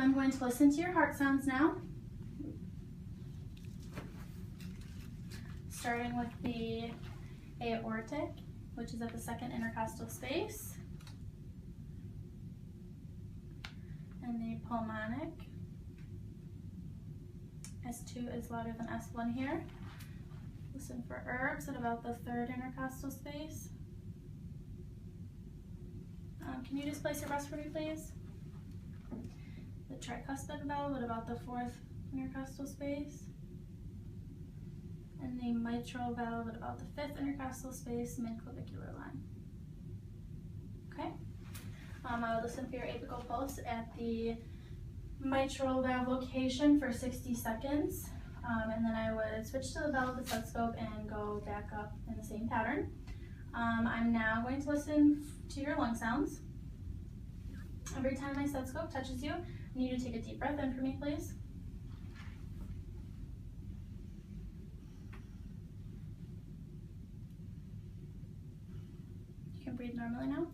I'm going to listen to your heart sounds now. Starting with the aortic, which is at the second intercostal space, and the pulmonic. S2 is louder than S1 here. Listen for herbs at about the third intercostal space. Can you just place your breast for me, please? The tricuspid valve at about the fourth intercostal space. And the mitral valve at about the fifth intercostal space, mid-clavicular line. Okay. I will listen for your apical pulse at the mitral valve location for 60 seconds. And then I would switch to the valve with the stethoscope and go back up in the same pattern. I'm now going to listen to your lung sounds. Every time my stethoscope touches you, I need you to take a deep breath in for me, please. You can breathe normally now.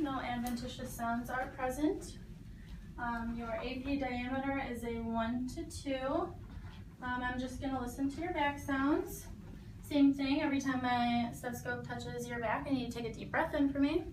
No adventitious sounds are present. Your AP diameter is a 1 to 2. I'm just going to listen to your back sounds. Same thing, every time my stethoscope touches your back, I need to take a deep breath in for me.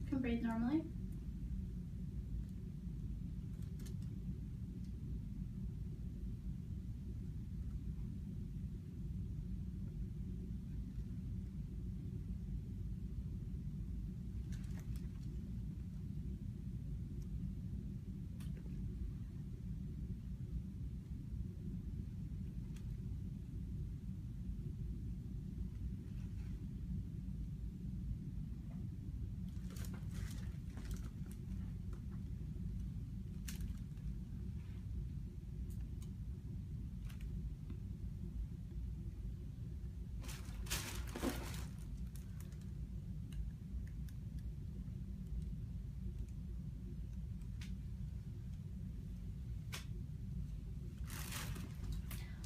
You can breathe normally.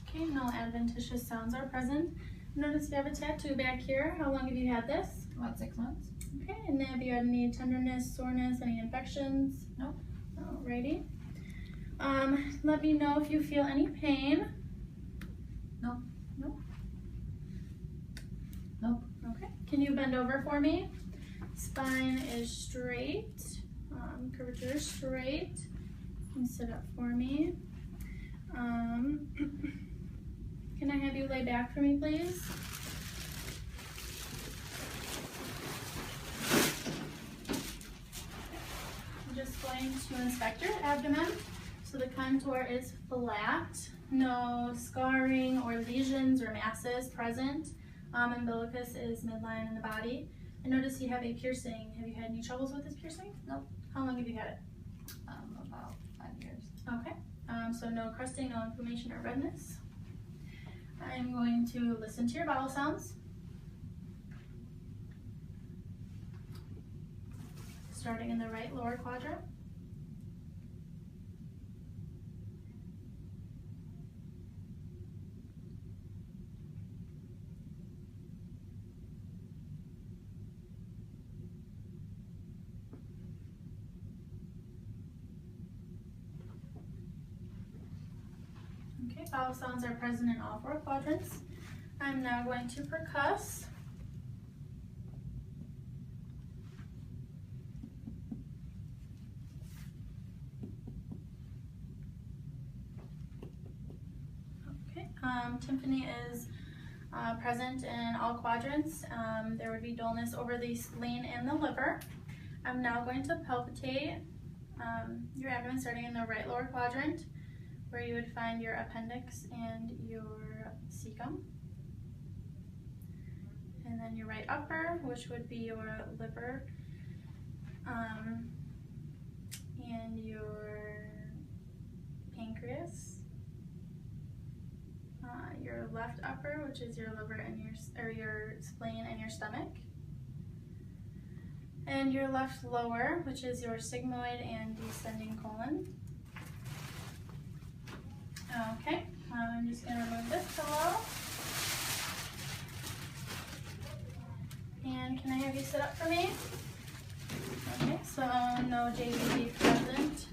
Okay, no adventitious sounds are present. Notice you have a tattoo back here. How long have you had this? About 6 months. Okay, and have you had any tenderness, soreness, any infections? No. Alrighty. Let me know if you feel any pain. No. Nope. Nope. Okay, can you bend over for me? Spine is straight, curvature is straight. You can sit up for me. Can I have you lay back for me, please? I'm just going to inspect your abdomen. So the contour is flat, no scarring or lesions or masses present. Umbilicus is midline in the body. I notice you have a piercing. Have you had any troubles with this piercing? Nope. How long have you had it? About 5 years. Okay. So no crusting, no inflammation or redness. I'm going to listen to your bowel sounds. Starting in the right lower quadrant. Okay, bowel sounds are present in all 4 quadrants. I'm now going to percuss. Tympany is present in all quadrants. There would be dullness over the spleen and the liver. I'm now going to palpitate your abdomen starting in the right lower quadrant, where you would find your appendix and your cecum. And then your right upper, which would be your liver and your pancreas. Your left upper, which is your liver and your spleen and your stomach. And your left lower, which is your sigmoid and descending colon. Okay, I'm just going to remove this pillow. And can I have you sit up for me? Okay, so no JVD present.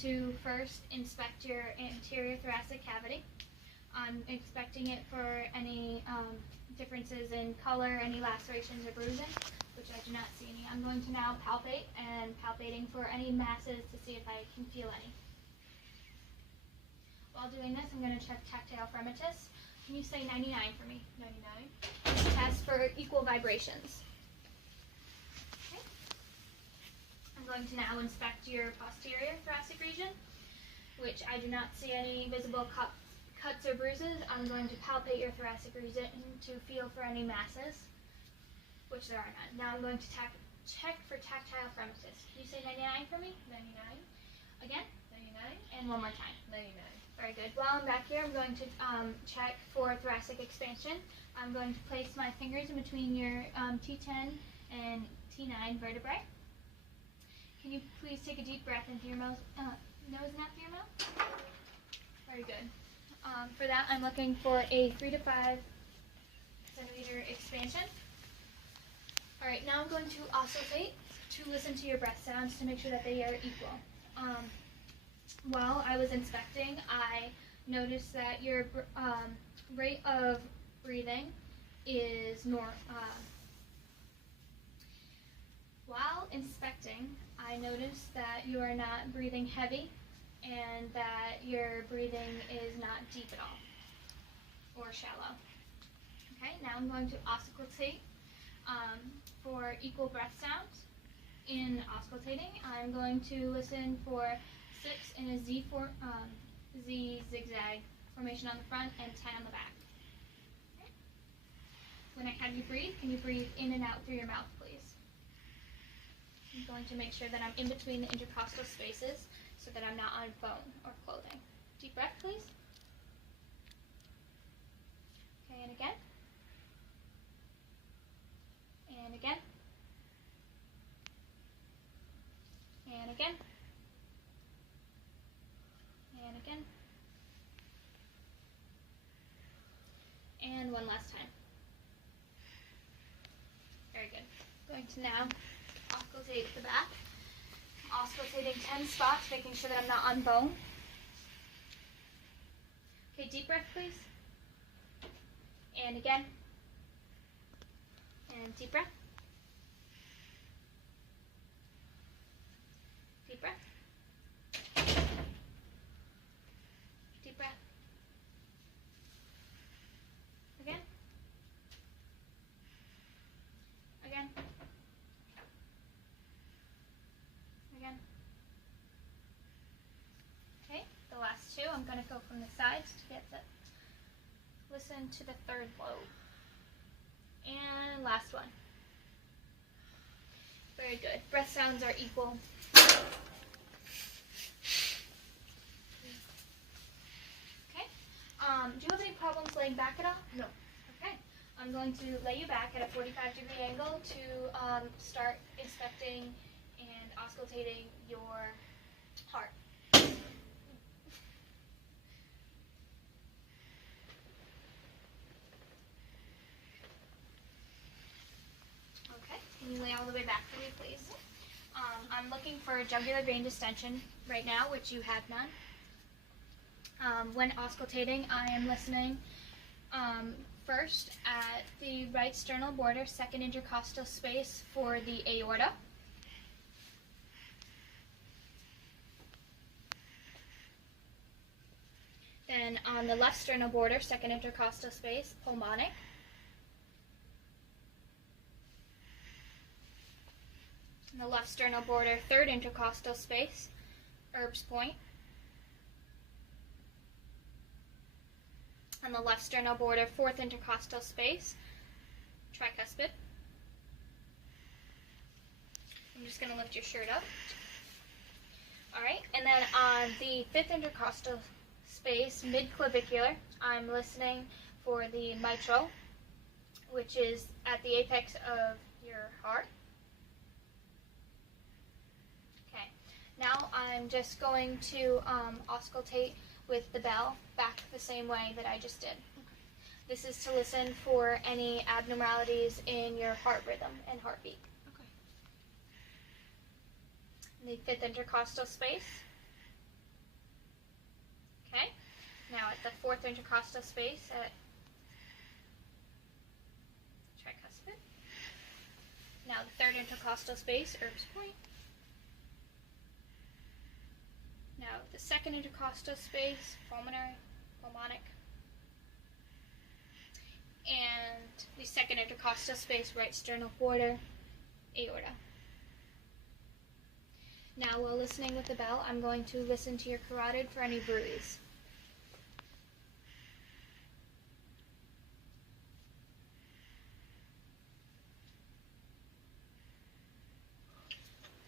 To first inspect your anterior thoracic cavity. I'm inspecting it for any differences in color, any lacerations or bruising, which I do not see any. I'm going to now palpate and palpating for any masses to see if I can feel any. While doing this, I'm going to check tactile fremitus. Can you say 99 for me? 99. Test for equal vibrations. Okay. I'm going to now inspect your posterior thoracic region, which I do not see any visible cuts or bruises. I'm going to palpate your thoracic region to feel for any masses, which there are none. Now I'm going to check for tactile fremitus. Can you say 99 for me? 99. Again? 99. And one more time. 99. Very good. While I'm back here, I'm going to check for thoracic expansion. I'm going to place my fingers in between your T10 and T9 vertebrae. Can you please take a deep breath into your nose and out through your mouth? Very good. For that, I'm looking for a 3 to 5 centimeter expansion. All right, now I'm going to auscultate to listen to your breath sounds to make sure that they are equal. While I was inspecting, I noticed that your rate of breathing is normal. While inspecting, I noticed that you are not breathing heavy and that your breathing is not deep at all or shallow. Okay, now I'm going to auscultate for equal breath sounds. In auscultating, I'm going to listen for 6 in a Z zigzag formation on the front and 10 on the back. Okay. When I have you breathe, can you breathe in and out through your mouth, please? I'm going to make sure that I'm in between the intercostal spaces so that I'm not on bone or clothing. Deep breath, please. Okay, and again. And again. And again. And again. And one last time. Very good. Going to now auscultate the back. Auscultating 10 spots, making sure that I'm not on bone. Okay, deep breath, please. And again. And deep breath. Deep breath. Deep breath. Again. Again. Again. Okay, the last two, I'm going to go from the sides to get the listen to the third lobe. And last one. Very good. Breath sounds are equal. Okay. Do you have any problems laying back at all? No. Okay. I'm going to lay you back at a 45-degree angle to start inspecting and auscultating your heart. Okay, can you lay all the way back for me, please? I'm looking for jugular vein distension right now, which you have none. When auscultating, I am listening first at the right sternal border, second intercostal space for the aorta. Then on the left sternal border, second intercostal space, pulmonic. On the left sternal border, third intercostal space, Erb's point. On the left sternal border, fourth intercostal space, tricuspid. I'm just going to lift your shirt up. Alright, and then on the fifth intercostal space, mid-clavicular, I'm listening for the mitral, which is at the apex of your heart. Okay, now I'm just going to auscultate with the bell back the same way that I just did. Okay. This is to listen for any abnormalities in your heart rhythm and heartbeat. Okay. The fifth intercostal space. Okay. Now at the fourth intercostal space at tricuspid. Now the third intercostal space, Erb's point. Now the second intercostal space, pulmonary, pulmonic. And the second intercostal space, right sternal border, aorta. Now while listening with the bell, I'm going to listen to your carotid for any bruise.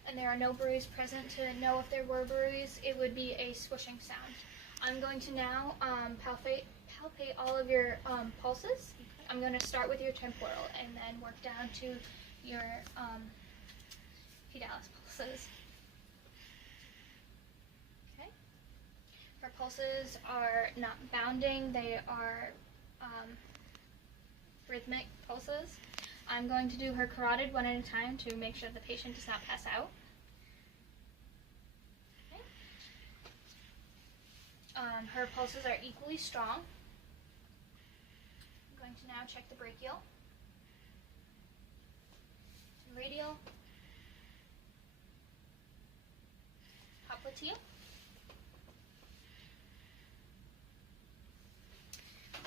And there are no bruise present. To know if there were bruise, it would be a swishing sound. I'm going to now palpate all of your pulses. I'm going to start with your temporal and then work down to your pedalis pulses. Okay. Her pulses are not bounding, they are rhythmic pulses. I'm going to do her carotid one at a time to make sure the patient does not pass out. Okay. Her pulses are equally strong. I'm going to now check the brachial, radial, popliteal.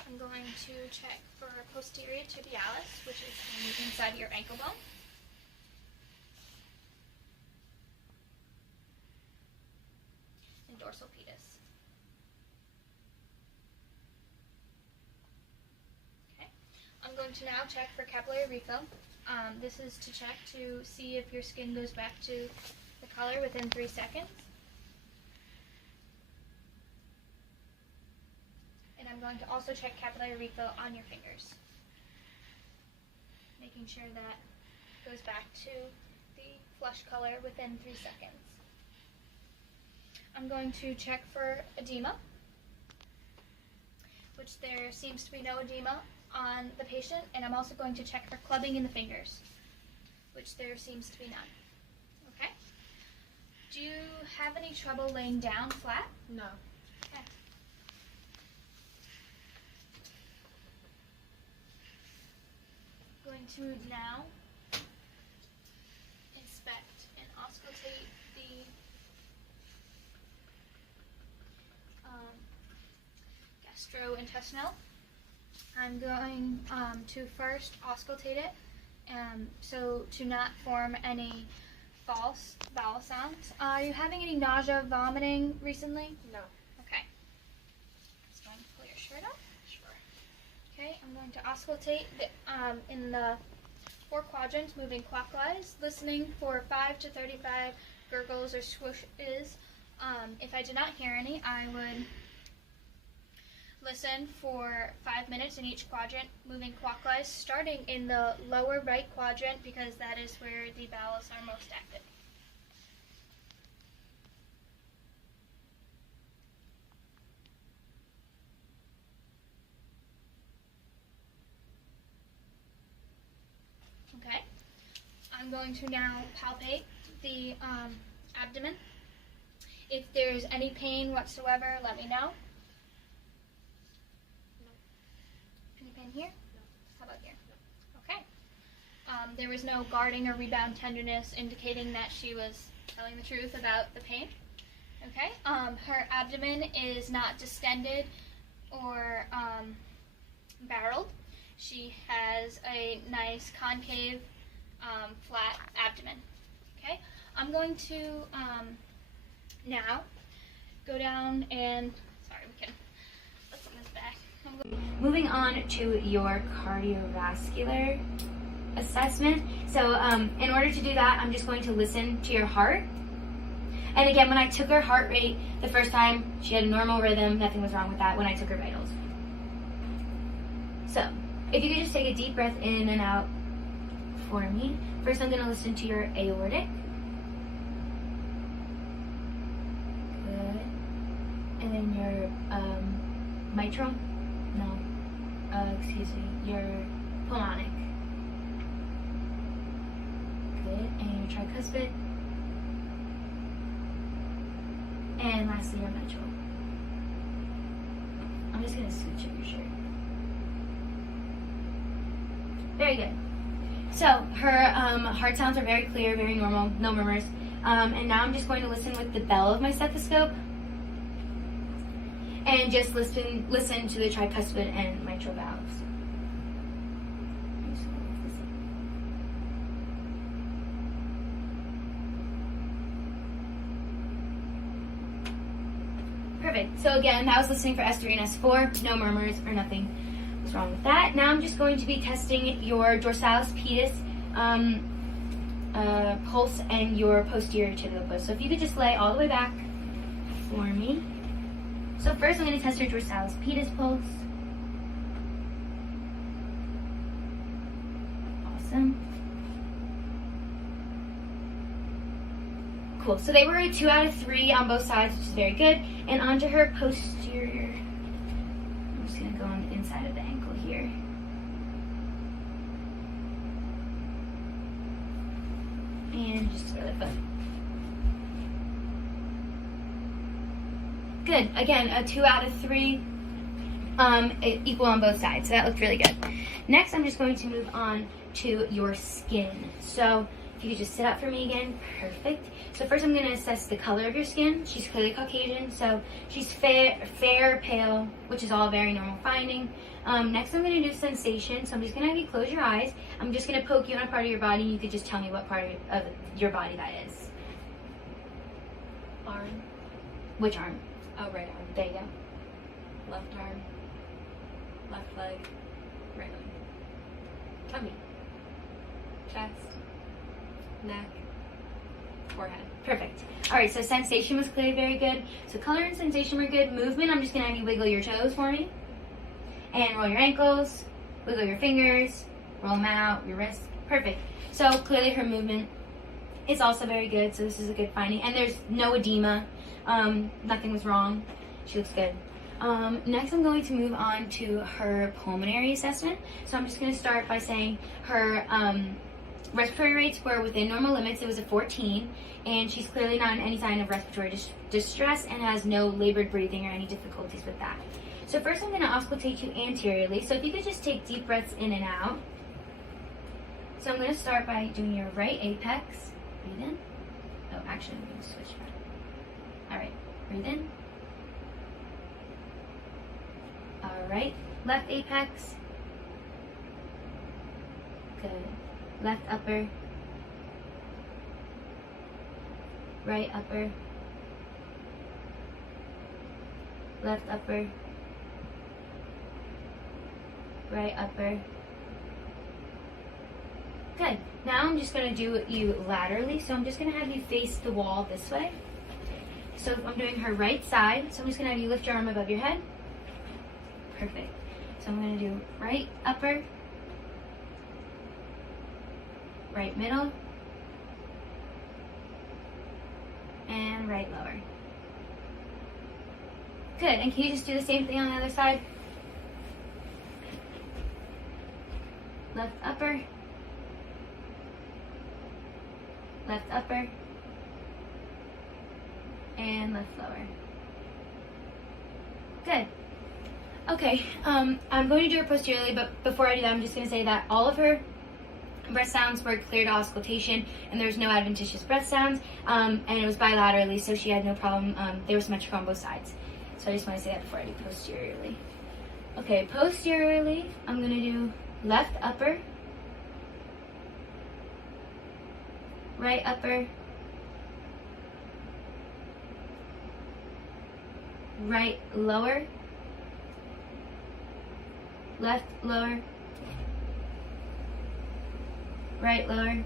I'm going to check for posterior tibialis, which is inside your ankle bone. And dorsal pedis. Okay. I'm going to now check for capillary refill. This is to check to see if your skin goes back to the color within 3 seconds. And I'm going to also check capillary refill on your fingers, making sure that goes back to the flush color within 3 seconds. I'm going to check for edema, which there seems to be no edema on the patient, and I'm also going to check for clubbing in the fingers, which there seems to be none. Okay? Do you have any trouble laying down flat? No. Okay. Going to now inspect and auscultate the gastrointestinal. I'm going to first auscultate it, so to not form any false bowel sounds. Are you having any nausea, vomiting recently? No. Okay. Just going to pull your shirt up. Sure. Okay, I'm going to auscultate in the 4 quadrants, moving clockwise, listening for 5 to 35 gurgles or swooshes. If I did not hear any, I would listen for 5 minutes in each quadrant, moving clockwise, starting in the lower right quadrant because that is where the bowels are most active. Okay, I'm going to now palpate the abdomen. If there's any pain whatsoever, let me know. Any pain here? No. How about here? No. Okay. There was no guarding or rebound tenderness indicating that she was telling the truth about the pain. Okay, her abdomen is not distended or barreled. She has a nice concave, flat abdomen. Okay, I'm going to now go down and, sorry, we can put some of this back. Moving on to your cardiovascular assessment. So in order to do that, I'm just going to listen to your heart. And again, when I took her heart rate the first time, she had a normal rhythm. Nothing was wrong with that when I took her vitals. So if you could just take a deep breath in and out for me. First, I'm going to listen to your aortic. Good. And then your mitral. No. Excuse me. Your pulmonic. Good. And your tricuspid. And lastly, your mitral. I'm just going to switch up your shirt. Very good. So her heart sounds are very clear, very normal, no murmurs. And now I'm just going to listen with the bell of my stethoscope. And just listen to the tricuspid and mitral valves. Perfect. So again, that was listening for S3 and S4. No murmurs or nothing was wrong with that. Now I'm just going to be testing your dorsalis pedis pulse and your posterior tibial pulse. So if you could just lay all the way back for me. So first I'm going to test your dorsalis pedis pulse. Awesome. Cool. So they were a 2 out of 3 on both sides, which is very good. And onto her posterior. I'm just going to go on the inside of the ankle here. And just throw the foot. Good. Again, a 2 out of 3, equal on both sides. So that looked really good. Next, I'm just going to move on to your skin. So if you could just sit up for me again. Perfect. So first I'm going to assess the color of your skin. She's clearly Caucasian, so she's fair, pale, which is all very normal finding. Next I'm going to do sensation. So I'm just going to have you close your eyes. I'm just going to poke you on a part of your body, and you could just tell me what part of your body that is. Arm. Which arm? Oh, right arm. There you go. Left arm. Left leg. Right leg. Tummy. Chest. Neck. Forehead. Perfect. All right, so sensation was clearly very good. So color and sensation were good. Movement, I'm just going to have you wiggle your toes for me. And roll your ankles. Wiggle your fingers. Roll them out. Your wrists. Perfect. So clearly her movement is also very good. So this is a good finding. And there's no edema. Nothing was wrong. She looks good. Next, I'm going to move on to her pulmonary assessment. So I'm just going to start by saying her respiratory rates were within normal limits. It was a 14, and she's clearly not in any sign of respiratory distress and has no labored breathing or any difficulties with that. So first I'm going to auscultate you anteriorly. So if you could just take deep breaths in and out. So I'm going to start by doing your right apex. Breathe in. Oh, actually, I'm going to switch back. All right, breathe in. All right, left apex. Good. Left upper. Right upper. Left upper. Right upper. Good. Now I'm just going to do you laterally. So I'm just going to have you face the wall this way. So I'm doing her right side. So I'm just going to have you lift your arm above your head. Perfect. So I'm going to do right upper. Right middle. And right lower. Good. And can you just do the same thing on the other side? Left upper. Left upper. And left lower. Good. Okay, I'm going to do her posteriorly, but before I do that, I'm just going to say that all of her breath sounds were clear to auscultation, and there was no adventitious breath sounds, and it was bilaterally, so she had no problem. They were symmetrical on both sides. So I just want to say that before I do posteriorly. Okay, posteriorly, I'm going to do left upper, right upper, right lower, left lower, right lower,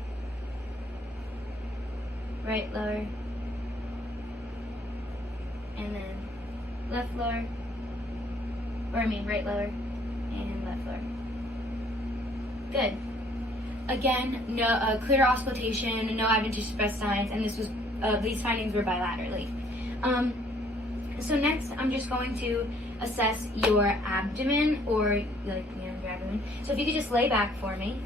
right lower, and then left lower, right lower, and left lower. Good. Again, no clear auscultation, no adventitious breath signs, and this was these findings were bilaterally. So next, I'm just going to assess your abdomen, or your abdomen. So if you could just lay back for me,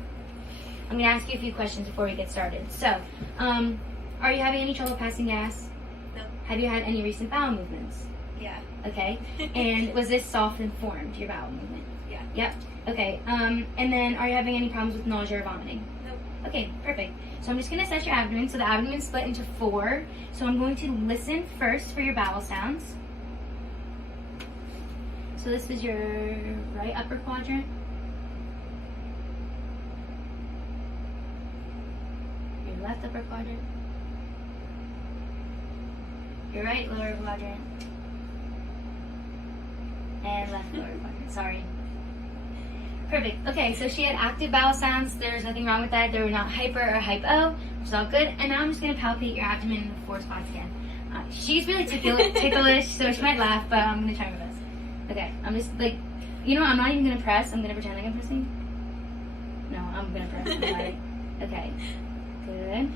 I'm going to ask you a few questions before we get started. So, are you having any trouble passing gas? No. Have you had any recent bowel movements? Yeah. Okay. And was this soft and formed, your bowel movement? Yeah. Yep. Okay. And then are you having any problems with nausea or vomiting? Nope. Okay, perfect. So I'm just going to assess your abdomen. So the abdomen's split into 4. So I'm going to listen first for your bowel sounds. So this is your right upper quadrant. Your left upper quadrant. Your right lower quadrant. And left lower quadrant, sorry. Perfect. Okay, so she had active bowel sounds. There's nothing wrong with that. They were not hyper or hypo, which is all good. And now I'm just going to palpate your abdomen in the 4 spots again. She's really ticklish, so she might laugh, but I'm going to try my best. Okay, I'm just I'm not even going to press. I'm going to pretend like I'm pressing. No, I'm going to press. Okay, good.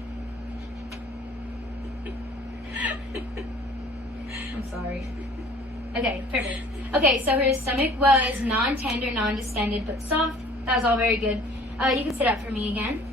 I'm sorry. Okay, perfect. Okay, so her stomach was non-tender, non-distended, but soft. That was all very good. You can sit up for me again.